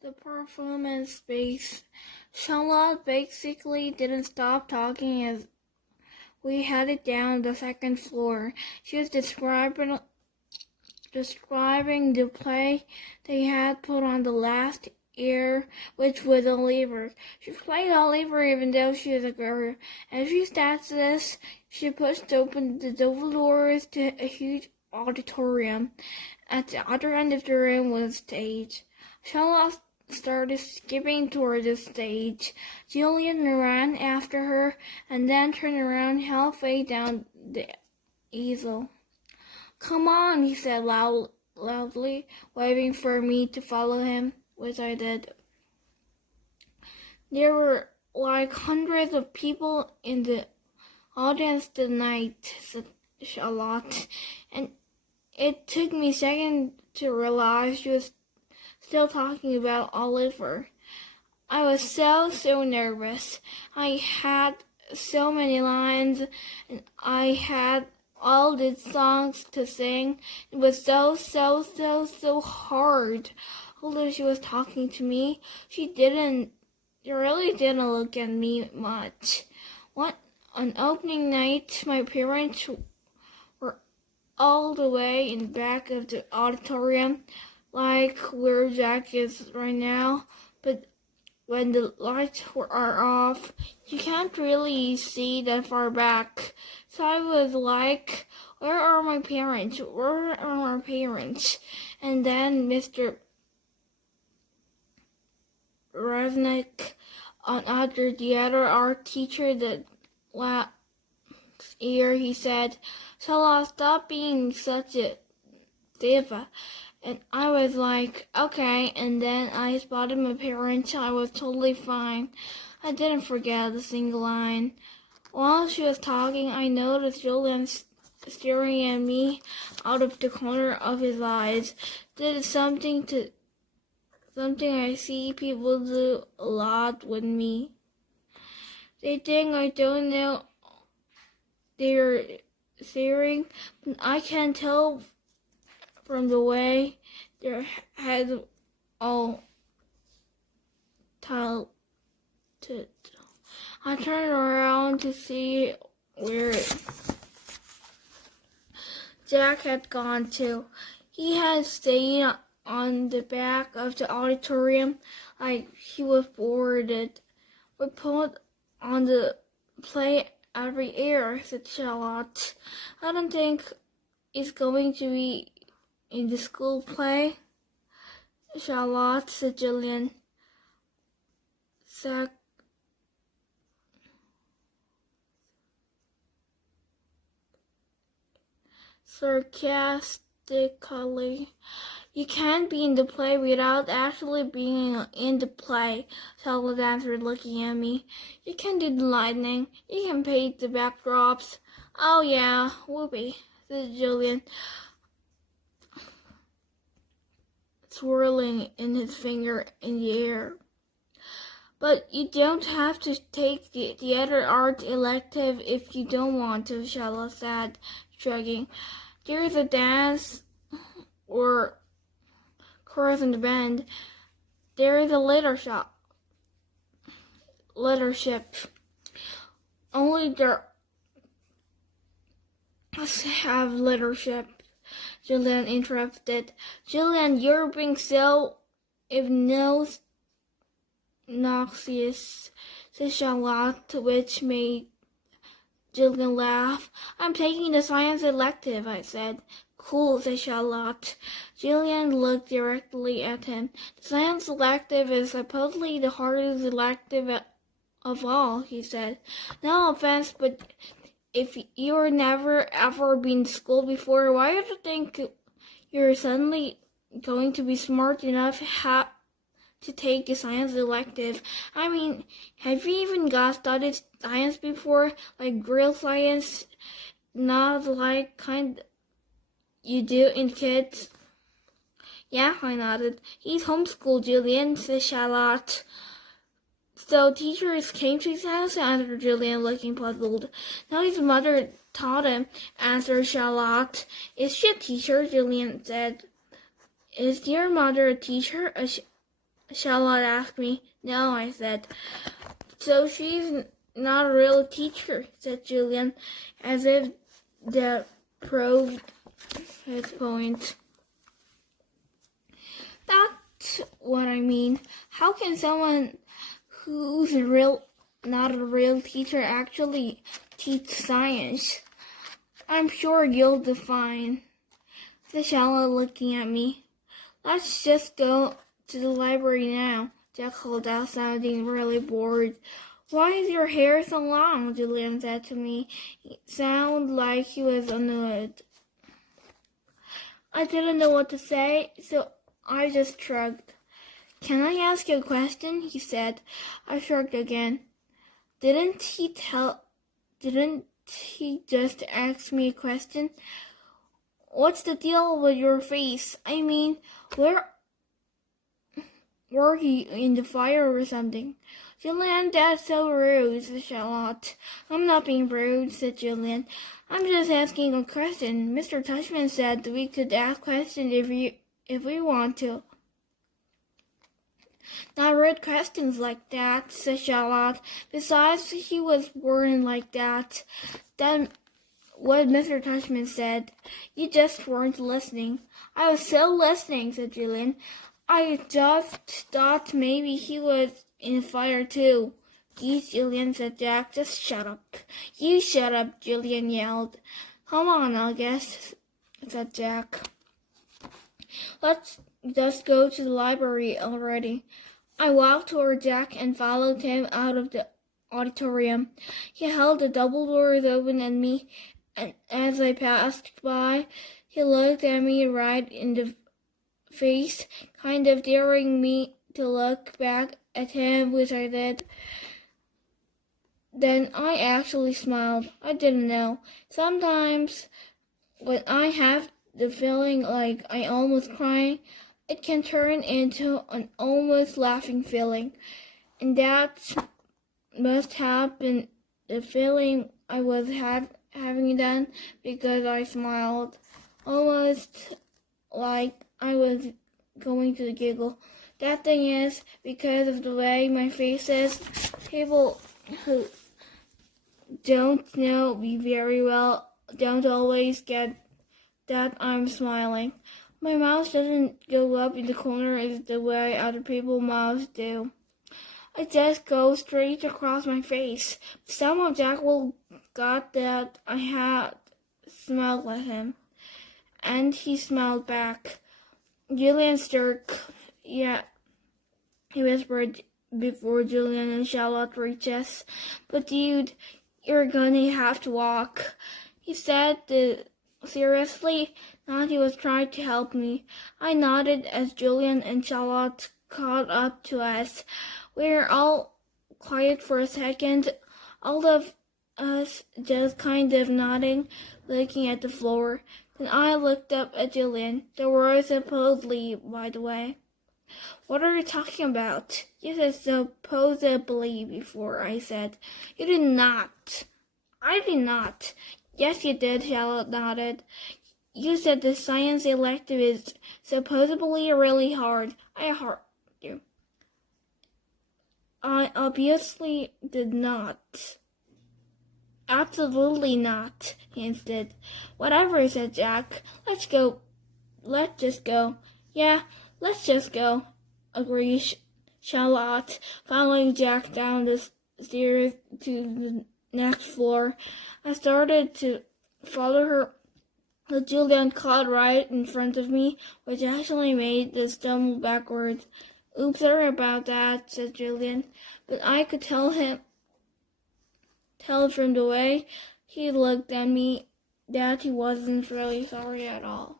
The performance space. Charlotte basically didn't stop talking as we headed down the second floor. She was describing the play they had put on the last year, which was Oliver. She played Oliver even though she was a girl. As she started this, she pushed open the double doors to a huge auditorium. At the other end of the room was a stage. Charlotte started skipping toward the stage. Julian ran after her and then turned around halfway down the easel. "Come on," he said loudly, waving for me to follow him, which I did. There were like hundreds of people in the audience tonight, said Charlotte, and it took me a second to realize she was still talking about Oliver. I was so nervous. I had so many lines, and I had all these songs to sing. It was so hard. Although she was talking to me, she really didn't look at me much. On opening night, my parents were all the way in the back of the auditorium, like where Jack is right now, but when the lights are off, you can't really see that far back. So I was like, where are my parents? Where are my parents? And then Mr. Resnick, the other art teacher that last year, he said, "Charlotte, stop being such a diva." And I was like, okay, and then I spotted my parents. I was totally fine. I didn't forget a single line. While she was talking, I noticed Julian staring at me out of the corner of his eyes. This is something I see people do a lot with me. They think I don't know they're staring, but I can tell from the way their heads all tilted. I turned around to see where Jack had gone to. He had stayed on the back of the auditorium like he was bored. We put on the play every year, said Charlotte. I don't think it's going to be in the school play, Charlotte, said Julian. Sarcastically. You can't be in the play without actually being in the play, Charlotte answered, looking at me. You can do the lighting. You can paint the backdrops. Oh yeah, whoopee, said Julian, swirling in his finger in the air. But you don't have to take the theater art elective if you don't want to, Charlotte said, shrugging. There's a dance or chorus in the band. There is a leadership. Only there must have leadership, Julian interrupted. Julian, you're being so obnoxious, said Charlotte, which made Julian laugh. I'm taking the science elective, I said. Cool, said Charlotte. Julian looked directly at him. The science elective is supposedly the hardest elective of all, he said. No offense, but if you've never ever been to school before, why do you think you're suddenly going to be smart enough to take a science elective? I mean, have you even studied science before? Like real science? Not like kind you do in kids? Yeah, I nodded. He's homeschooled, Julian, said Charlotte. So teachers came to his house, answered Julian, looking puzzled. No, his mother taught him, answered Charlotte. Is she a teacher? Julian said. Is your mother a teacher? Charlotte asked me. No, I said. So she's not a real teacher, said Julian, as if that proved his point. That's what I mean. How can someone who's not a real teacher actually teach science? I'm sure you'll define, said Charlotte, looking at me. Let's just go to the library now, Jack called out, sounding really bored. Why is your hair so long? Julian said to me. He sounded like he was annoyed. I didn't know what to say, so I just shrugged. Can I ask you a question? He said. I shrugged again. Didn't he just ask me a question? What's the deal with your face? I mean, were you in the fire or something? Julian, that's so rude, said Charlotte. I'm not being rude, said Julian. I'm just asking a question. Mr. Tushman said we could ask questions if we want to. Not rude questions like that, said Charlotte. Besides, he was born like that. Then what Mr. Tushman said. You just weren't listening. I was so listening, said Julian. I just thought maybe he was in fire too. Geez, Julian, said Jack. Just shut up. You shut up, Julian yelled. Come on, I guess, said Jack. Let's just go to the library already. I walked toward Jack and followed him out of the auditorium. He held the double doors open at me, and as I passed by, he looked at me right in the face, kind of daring me to look back at him, which I did. Then I actually smiled. I didn't know. Sometimes when I have the feeling like I almost crying, it can turn into an almost laughing feeling. And that must have been the feeling I was having then, because I smiled, almost like I was going to giggle. That thing is, because of the way my face is, people who don't know me very well don't always get that I'm smiling. My mouth doesn't go up in the corner as the way other people's mouths do. It just goes straight across my face. Somehow Jack will got that I had smiled at him, and he smiled back. Julian stirred. Yeah, he whispered before Julian and Charlotte reached us. But dude, you're gonna have to walk. He said seriously. Now he was trying to help me. I nodded as Julian and Charlotte caught up to us. We were all quiet for a second, all of us just kind of nodding, looking at the floor. Then I looked up at Julian. The word supposedly, by the way. What are you talking about? You said supposedly before, I said. You did not. I did not. Yes, you did, Charlotte nodded. You said the science elective is supposedly really hard. I heard you. I obviously did not. Absolutely not, he insisted. Whatever, said Jack. Let's go. Let's just go. Yeah, let's just go, agreed Charlotte, following Jack down the stairs to the next floor. I started to follow her, but Julian caught right in front of me, which actually made us stumble backwards. Oops, sorry about that, said Julian, but I could tell from the way he looked at me that he wasn't really sorry at all.